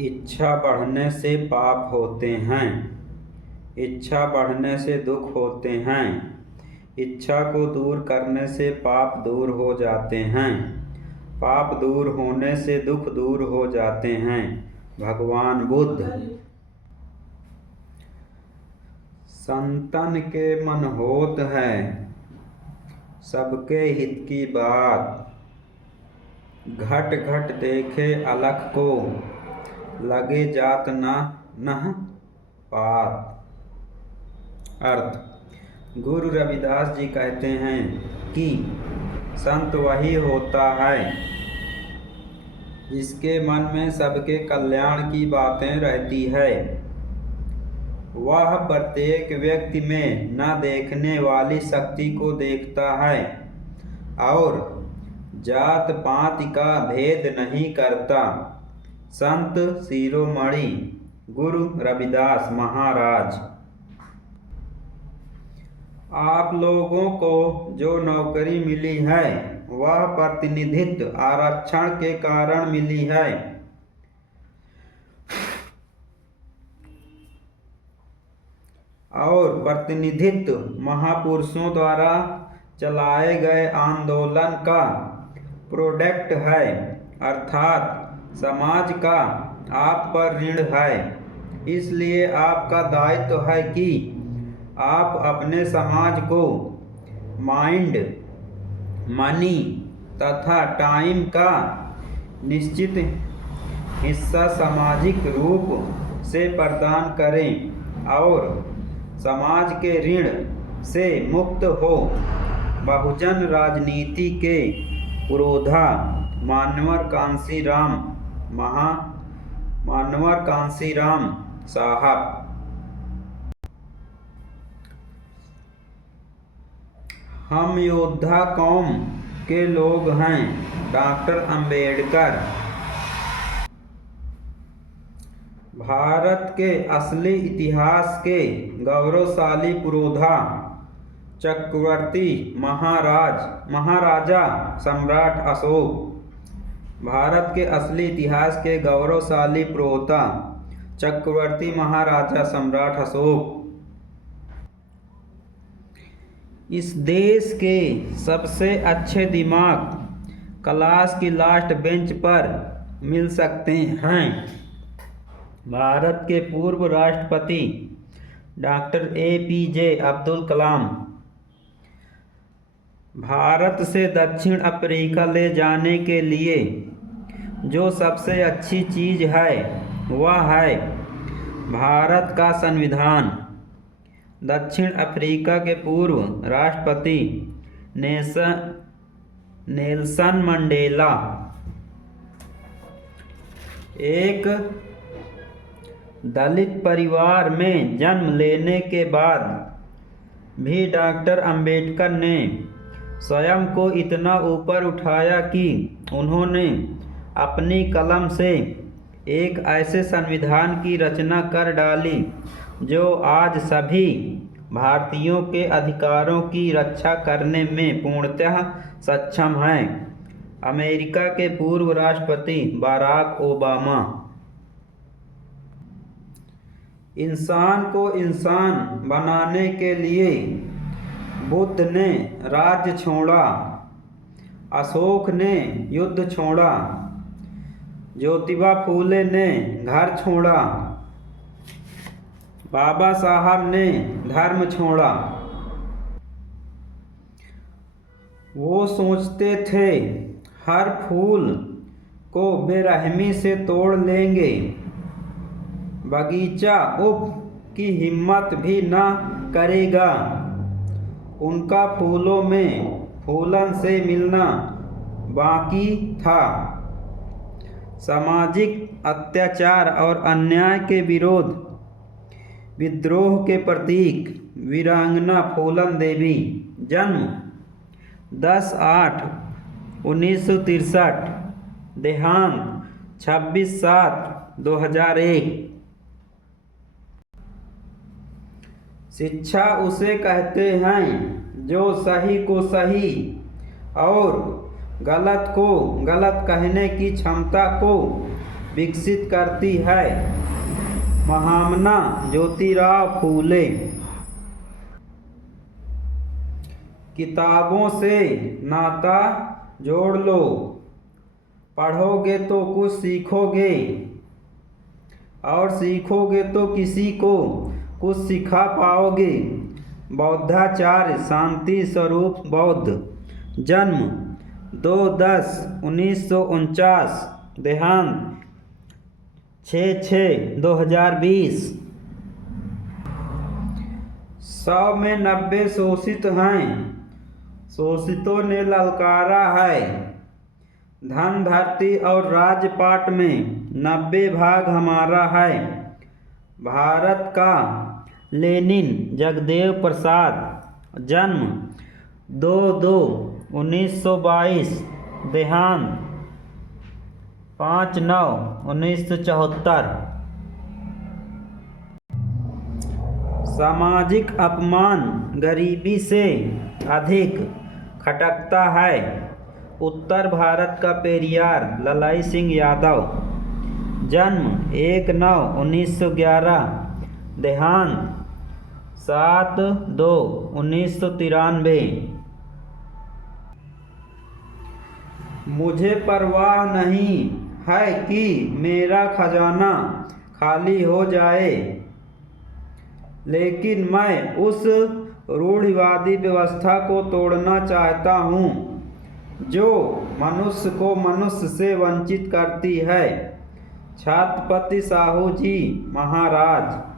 इच्छा बढ़ने से पाप होते हैं। इच्छा बढ़ने से दुख होते हैं। इच्छा को दूर करने से पाप दूर हो जाते हैं। पाप दूर होने से दुख दूर हो जाते हैं। भगवान बुद्ध। संतन के मन होत है सबके हित की बात। घट घट देखे अलख को लगे जात न नह पात। अर्थ: गुरु रविदास जी कहते हैं कि संत वही होता है जिसके मन में सबके कल्याण की बातें रहती है। वह प्रत्येक व्यक्ति में न देखने वाली शक्ति को देखता है और जात पात का भेद नहीं करता। संत शिरोमणि गुरु रविदास महाराज। आप लोगों को जो नौकरी मिली है वह प्रतिनिधित्व आरक्षण के कारण मिली है। और प्रतिनिधित्व महापुरुषों द्वारा चलाए गए आंदोलन का प्रोडक्ट है, अर्थात समाज का आप पर ऋण है। इसलिए आपका दायित्व है कि आप अपने समाज को माइंड, मनी तथा टाइम का निश्चित हिस्सा सामाजिक रूप से प्रदान करें और समाज के ऋण से मुक्त हो। बहुजन राजनीति के पुरोधा मानवर कांशीराम साहब। हम योद्धा कौम के लोग हैं। डॉक्टर अंबेडकर। भारत के असली इतिहास के गौरवशाली पुरोधा चक्रवर्ती महाराजा सम्राट अशोक। भारत के असली इतिहास के गौरवशाली पुरोधा चक्रवर्ती महाराजा सम्राट अशोक इस देश के सबसे अच्छे दिमाग क्लास की लास्ट बेंच पर मिल सकते हैं। भारत के पूर्व राष्ट्रपति डॉक्टर APJ अब्दुल कलाम। भारत से दक्षिण अफ्रीका ले जाने के लिए जो सबसे अच्छी चीज़ है वह है भारत का संविधान। दक्षिण अफ्रीका के पूर्व राष्ट्रपति नेल्सन मंडेला। एक दलित परिवार में जन्म लेने के बाद भी डॉक्टर अंबेडकर ने स्वयं को इतना ऊपर उठाया कि उन्होंने अपनी कलम से एक ऐसे संविधान की रचना कर डाली जो आज सभी भारतीयों के अधिकारों की रक्षा करने में पूर्णतः सक्षम है। अमेरिका के पूर्व राष्ट्रपति बराक ओबामा। इंसान को इंसान बनाने के लिए बुद्ध ने राज्य छोड़ा, अशोक ने युद्ध छोड़ा, ज्योतिबा फूले ने घर छोड़ा, बाबा साहब ने धर्म छोड़ा। वो सोचते थे हर फूल को बेरहमी से तोड़ लेंगे, बगीचा की हिम्मत भी न करेगा। उनका फूलों में फूलन से मिलना बाकी था। सामाजिक अत्याचार और अन्याय के विरोध विद्रोह के प्रतीक वीरांगना फूलन देवी। जन्म 10/8/1963। देहांत 26/7/2001। शिक्षा उसे कहते हैं जो सही को सही और गलत को गलत कहने की क्षमता को विकसित करती है? महामना ज्योतिराव फूले। किताबों से नाता जोड़ लो, पढ़ोगे तो कुछ सीखोगे और सीखोगे तो किसी को कुछ सिखा पाओगे। बौद्धाचार्य शांति स्वरूप बौद्ध। जन्म 2/10/1949, देहांत 6/6/2020। 100 में 90 शोषित हैं, शोषितों ने ललकारा है। धन धरती और राजपाट में 90 भाग हमारा है। भारत का लेनिन जगदेव प्रसाद। जन्म 2/2/1922, देहांत 5/9/1974। सामाजिक अपमान गरीबी से अधिक खटकता है। उत्तर भारत का पेरियार ललाई सिंह यादव। जन्म 1/9/1911, देहांत 7/2/1993। मुझे परवाह नहीं है कि मेरा खजाना खाली हो जाए, लेकिन मैं उस रूढ़िवादी व्यवस्था को तोड़ना चाहता हूँ जो मनुष्य को मनुष्य से वंचित करती है। छत्रपति साहू जी महाराज।